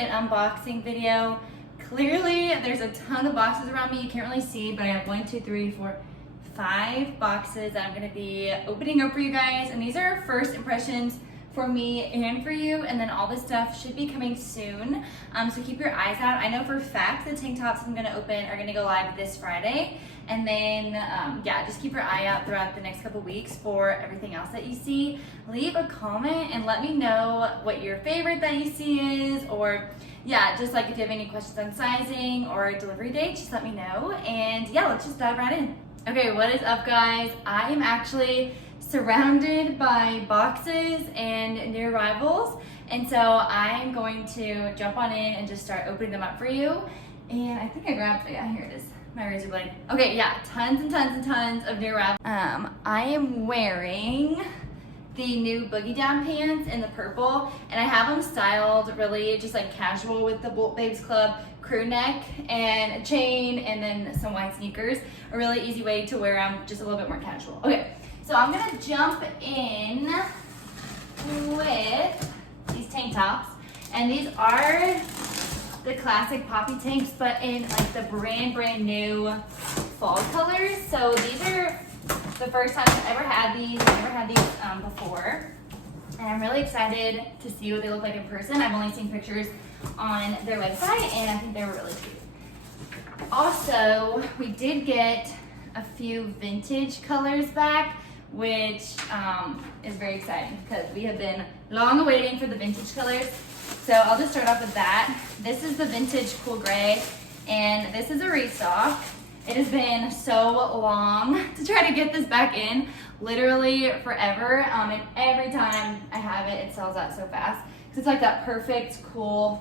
an unboxing video. Clearly, there's a ton of boxes around me. You can't really see, but I have 1, 2, 3, 4, 5 boxes that I'm gonna be opening up for you guys. And these are first impressions for me and for you, and then all this stuff should be coming soon. So keep your eyes out. I know for a fact the tank tops I'm gonna open are gonna go live this Friday. And then, yeah, just keep your eye out throughout the next couple weeks for everything else that you see. Leave a comment and let me know what your favorite that you see is, or yeah, just like if you have any questions on sizing or delivery date, just let me know. And yeah, let's just dive right in. Okay, what is up, guys? I am actually surrounded by boxes and new arrivals, and so I'm going to jump on in and just start opening them up for you. And I think I grabbed, oh yeah, here it is, my razor blade. Okay, yeah, tons and tons and tons of new arrivals. I am wearing the new Boogie down pants in the purple, and I have them styled really just like casual with the Bolt Babes Club crew neck and a chain, and then some white sneakers. A really easy way to wear them, just a little bit more casual. Okay. So I'm gonna jump in with these tank tops, and these are the classic poppy tanks, but in like the brand new fall colors. So these are the first time I've ever had these. I've never had these before, and I'm really excited to see what they look like in person. I've only seen pictures on their website, and I think they were really cute. Also, we did get a few vintage colors back, which is very exciting because we have been long waiting for the vintage colors. So I'll just start off with that. This is the vintage cool gray, and this is a restock. It has been so long to try to get this back in, literally forever. And every time I have it, it sells out so fast. Because it's like that perfect cool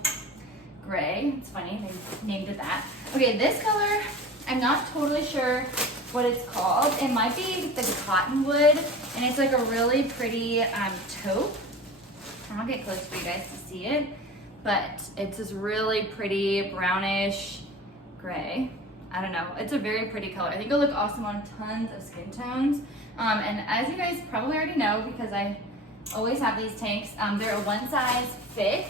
gray. It's funny, they named it that. Okay, this color, I'm not totally sure what it's called. It might be the Cottonwood, and it's like a really pretty taupe. I'll get close for you guys to see it, but it's this really pretty brownish gray. I don't know, it's a very pretty color. I think it'll look awesome on tons of skin tones. And as you guys probably already know, because I always have these tanks, they're a one size fit,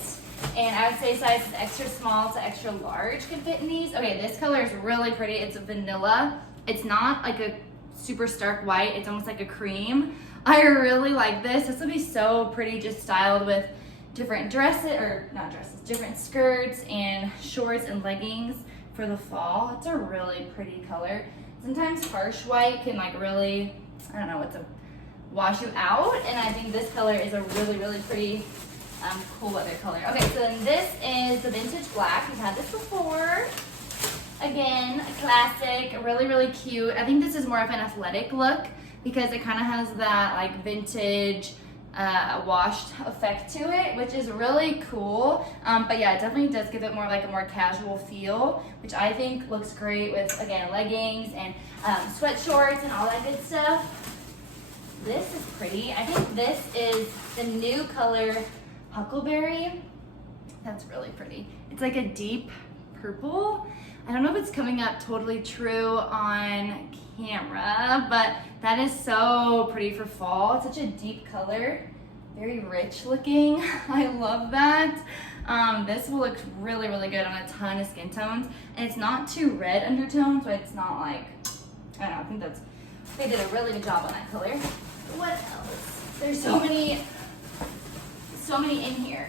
and I would say sizes extra small to extra large could fit in these. Okay, this color is really pretty. It's a vanilla. It's not like a super stark white. It's almost like a cream. I really like this. This will be so pretty, just styled with different dresses, or not dresses, different skirts and shorts and leggings for the fall. It's a really pretty color. Sometimes harsh white can like really, I don't know, what to wash you out. And I think this color is a really pretty cool weather color. Okay, so then this is the vintage black. We've had this before. Again, a classic, really cute. I think this is more of an athletic look because it kind of has that like vintage washed effect to it, which is really cool. But yeah, it definitely does give it more like a more casual feel, which I think looks great with, again, leggings and sweat shorts and all that good stuff. This is pretty. I think this is the new color Huckleberry. That's really pretty. It's like a deep purple. I don't know if it's coming up totally true on camera, but that is so pretty for fall. It's such a deep color, very rich looking. I love that. This will look really good on a ton of skin tones, and it's not too red undertone, so it's not like, I don't know, I think they did a really good job on that color. What else? There's so many in here.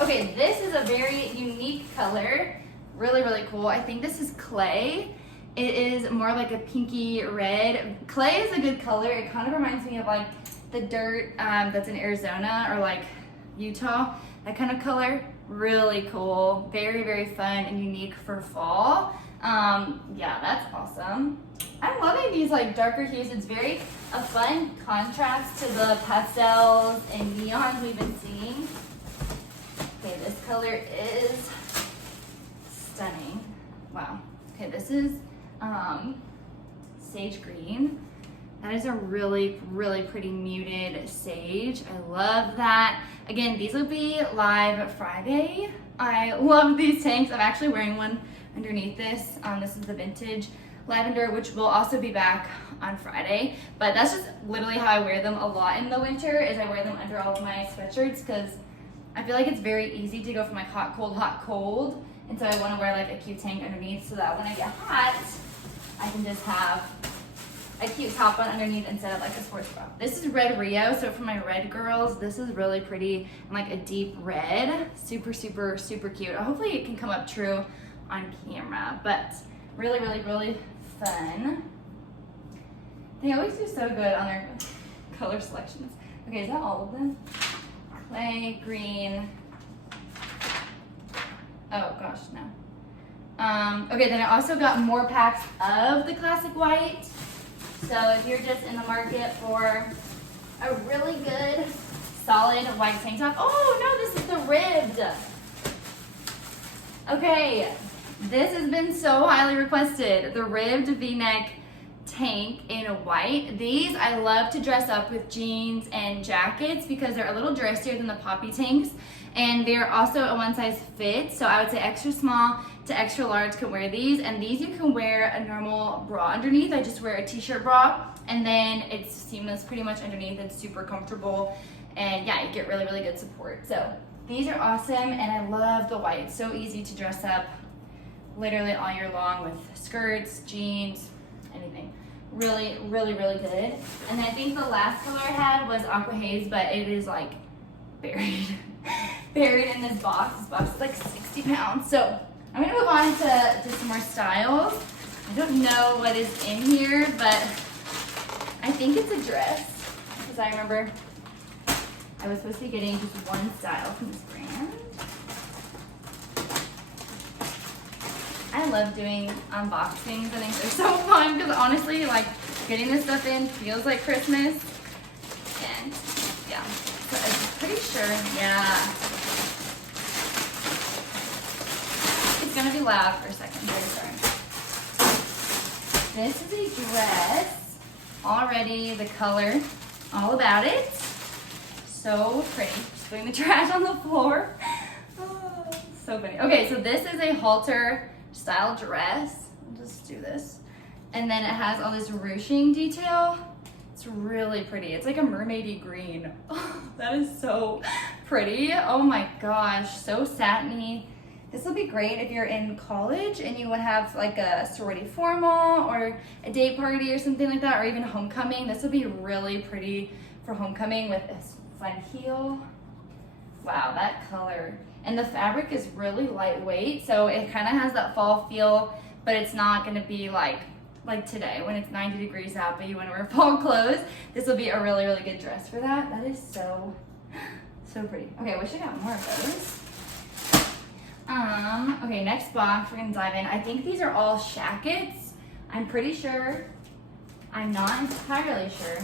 Okay, this is a very unique color. Really cool. I think this is clay. It is more like a pinky red. Clay is a good color. It kind of reminds me of like the dirt that's in Arizona or like Utah, that kind of color. Really cool. Very fun and unique for fall. Yeah, that's awesome. I'm loving these like darker hues. It's very a fun contrast to the pastels and neons we've been seeing. Okay, this color is stunning. Wow. Okay, this is sage green. That is a really pretty muted sage. I love that. Again, these will be live Friday. I love these tanks. I'm actually wearing one underneath this. This is the vintage lavender, which will also be back on Friday. But that's just literally how I wear them a lot in the winter, is I wear them under all of my sweatshirts because I feel like it's very easy to go from like hot, cold. And so I want to wear like a cute tank underneath so that when I get hot, I can just have a cute top on underneath instead of like a sports bra. This is Red Rio, so for my red girls, this is really pretty and like a deep red. Super, super, super cute. Hopefully it can come up true on camera, but really, really, really fun. They always do so good on their color selections. Okay, is that all of them? Clay, green. Oh gosh, no. Okay, then I also got more packs of the classic white. So if you're just in the market for a really good, solid white tank top. Oh no, this is the ribbed. Okay, this has been so highly requested. The ribbed V-neck tank in white. These I love to dress up with jeans and jackets because they're a little dressier than the poppy tanks, and they're also a one size fit. So I would say extra small to extra large can wear these, and these you can wear a normal bra underneath. I just wear a t-shirt bra, and then it's seamless pretty much underneath. It's super comfortable, and yeah, you get really, really good support. So these are awesome, and I love the white. It's so easy to dress up literally all year long with skirts, jeans, anything. Really, really, really good. And then I think the last color I had was Aqua Haze, but it is like buried in this box. This box is like 60 pounds. So I'm gonna move on to some more styles. I don't know what is in here, but I think it's a dress, because I remember I was supposed to be getting just one style from this brand. I love doing unboxings. I think they're so fun because honestly, like getting this stuff in feels like Christmas. And yeah, so I'm pretty sure, yeah. It's gonna be loud for a second, very sorry. This is a dress, already the color, all about it. So pretty. Just putting the trash on the floor. Oh, so funny. Okay, so this is a halter style dress. I'll just do this. And then it has all this ruching detail. It's really pretty. It's like a mermaidy green. Oh, that is so pretty. Oh my gosh, so satiny. This will be great if you're in college and you would have like a sorority formal or a date party or something like that, or even homecoming. This will be really pretty for homecoming with a fun heel. Wow, that color. And the fabric is really lightweight, so it kind of has that fall feel, but it's not gonna be like today when it's 90 degrees out, but you wanna wear fall clothes. This will be a really, really good dress for that. That is so, so pretty. Okay, I wish I got more of those. Okay, next box, we're gonna dive in. I think these are all shackets. I'm pretty sure. I'm not entirely sure,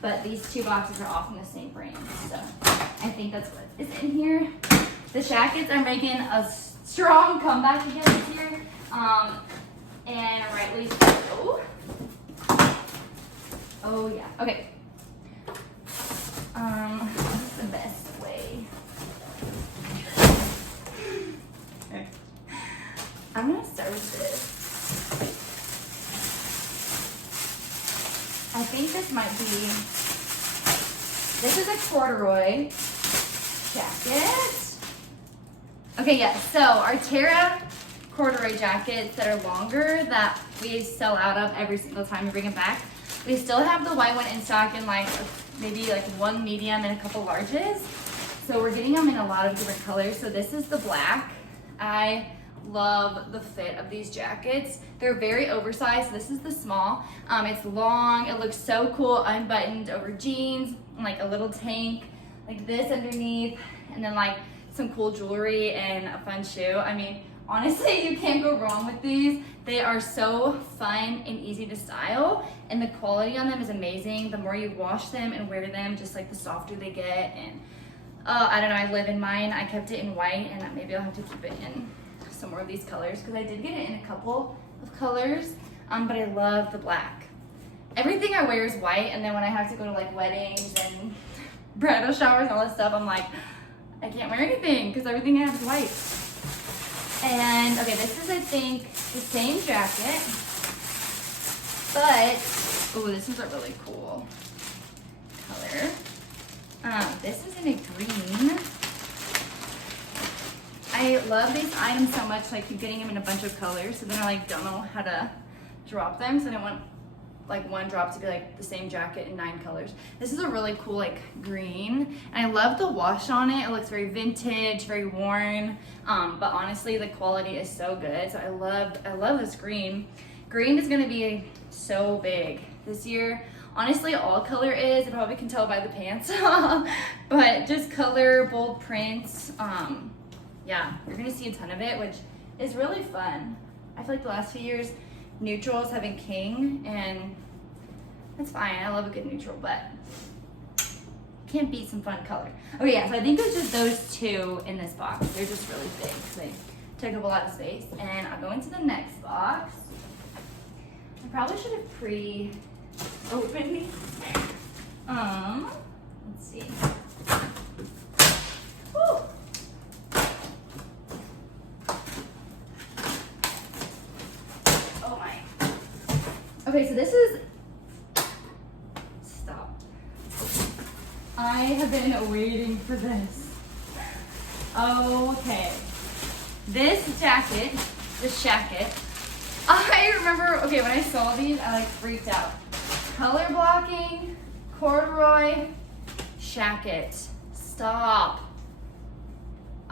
but these two boxes are all from the same brand, so I think that's what is in here. The shackets are making a strong comeback again this year, and rightly so. Oh yeah, okay. What's the best way? Okay. I'm gonna start with this. I think this might be, this is a corduroy jacket. Okay, yeah, so our Terra corduroy jackets that are longer that we sell out of every single time we bring them back. We still have the white one in stock in like maybe like one medium and a couple larges. So we're getting them in a lot of different colors. So this is the black. I love the fit of these jackets. They're very oversized. This is the small. It's long. It looks so cool unbuttoned over jeans, and like a little tank like this underneath, and then like some cool jewelry and a fun shoe. I mean, honestly, you can't go wrong with these. They are so fun and easy to style, and the quality on them is amazing. The more you wash them and wear them, just like the softer they get. And I don't know, I live in mine. I kept it in white, and maybe I'll have to keep it in some more of these colors because I did get it in a couple of colors, but I love the black. Everything I wear is white, and then when I have to go to like weddings and bridal showers and all this stuff, I'm like, I can't wear anything because everything I have is white. And okay, this is, I think, the same jacket, but oh, this is a really cool color. This is in a green. I love these items so much, I keep getting them in a bunch of colors, so then I like don't know how to drop them, so I don't want like one drop to be like the same jacket in 9 colors. This is a really cool like green, and I love the wash on it. It looks very vintage, very worn, but honestly the quality is so good. So I love this green. Green is gonna be so big this year. Honestly, all color is, you probably can tell by the pants, but just color, bold prints, yeah, you're gonna see a ton of it, which is really fun. I feel like the last few years, neutrals have been king, and that's fine. I love a good neutral, but can't beat some fun color. Okay, yeah, so I think it was just those 2 in this box. They're just really big, so they take up a lot of space. And I'll go into the next box. I probably should have pre-opened these. Let's see. Woo! Okay, so this is, stop. I have been waiting for this. Okay. This jacket, I remember, okay, when I saw these, I like freaked out. Color blocking, corduroy jacket. Stop.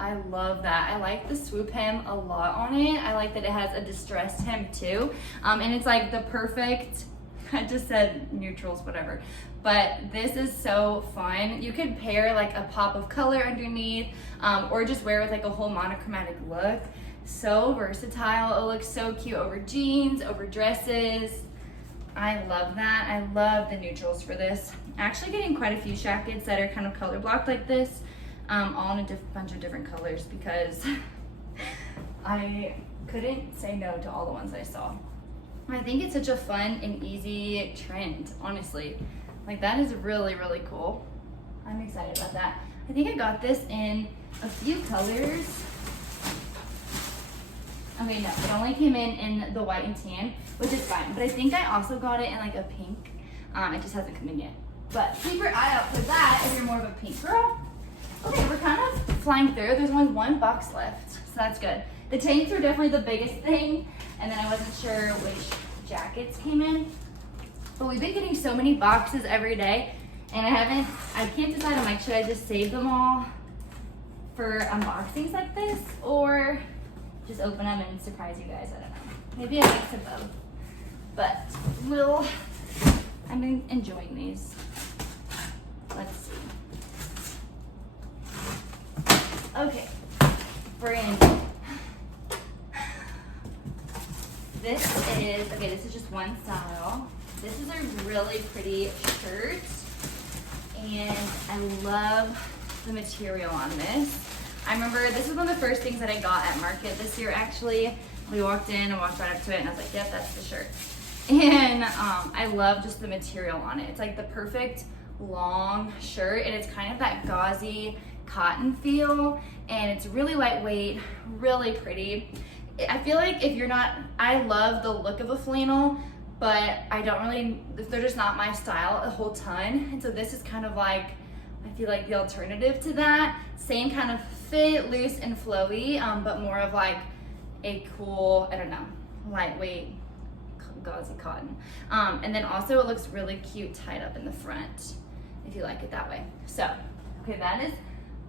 I love that. I like the swoop hem a lot on it. I like that it has a distressed hem too. And it's like the perfect, I just said neutrals, whatever. But this is so fun. You could pair like a pop of color underneath, or just wear it with like a whole monochromatic look. So versatile. It looks so cute over jeans, over dresses. I love that. I love the neutrals for this. Actually getting quite a few jackets that are kind of color blocked like this. All in a bunch of different colors, because I couldn't say no to all the ones I saw. I think it's such a fun and easy trend, honestly. Like, that is really, really cool. I'm excited about that. I think I got this in a few colors. Okay, no, it only came in the white and tan, which is fine. But I think I also got it in like a pink. It just hasn't come in yet. But keep your eye out for that if you're more of a pink girl. Okay, we're kind of flying through. There's only 1 box left, so that's good. The tanks are definitely the biggest thing, and then I wasn't sure which jackets came in. But we've been getting so many boxes every day, and I can't decide, I'm like, should I just save them all for unboxings like this, or just open them and surprise you guys? I don't know. Maybe a mix of both. But I've been enjoying these. Let's see. Okay, brand new. This is just one style. This is a really pretty shirt, and I love the material on this. I remember this was one of the first things that I got at Market this year, actually. We walked in and walked right up to it, and I was like, yep, that's the shirt. And I love just the material on it. It's like the perfect long shirt, and it's kind of that gauzy cotton feel, and it's really lightweight, really pretty. I feel like if you're not, I love the look of a flannel, but they're just not my style a whole ton. And so this is kind of like, I feel like the alternative to that. Same kind of fit, loose and flowy, but more of like a cool, I don't know, lightweight gauzy cotton. And then also it looks really cute tied up in the front, if you like it that way. So, okay, that is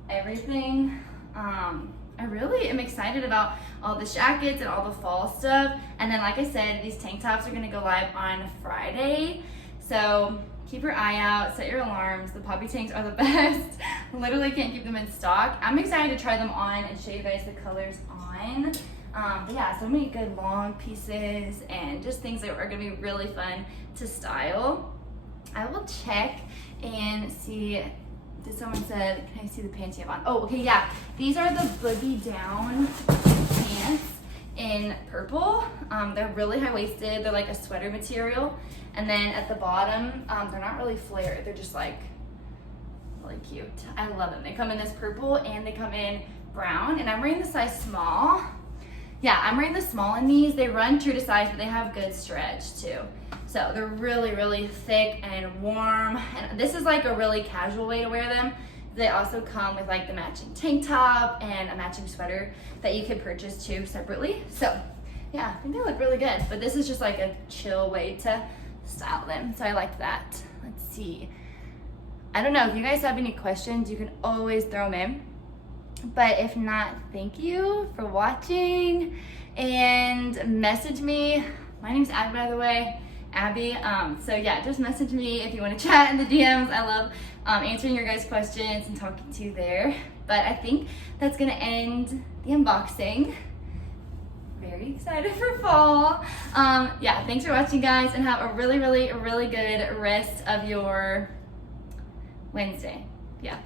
everything. I really am excited about all the jackets and all the fall stuff. And then, like I said, these tank tops are gonna go live on Friday. So keep your eye out, set your alarms. The poppy tanks are the best. Literally can't keep them in stock. I'm excited to try them on and show you guys the colors on. But yeah, so many good long pieces and just things that are gonna be really fun to style. I will check and see. Someone said, can I see the pants you have on? Oh, okay, yeah. These are the Boogie down pants in purple. They're really high-waisted. They're like a sweater material. And then at the bottom, they're not really flared. They're just like really cute. I love them. They come in this purple and they come in brown. And I'm wearing the size small. Yeah, I'm wearing the small in these. They run true to size, but they have good stretch too. So they're really, really thick and warm. And this is like a really casual way to wear them. They also come with like the matching tank top and a matching sweater that you can purchase too separately. So yeah, I think they look really good, but this is just like a chill way to style them. So I like that. Let's see. I don't know, if you guys have any questions, you can always throw them in. But if not, thank you for watching, and message me. My name's Abby, by the way, Abby. So yeah, just message me if you want to chat in the DMs. I love answering your guys' questions and talking to you there. But I think that's gonna end the unboxing. Very excited for fall. Yeah, thanks for watching, guys, and have a really, really, really good rest of your Wednesday. Yeah.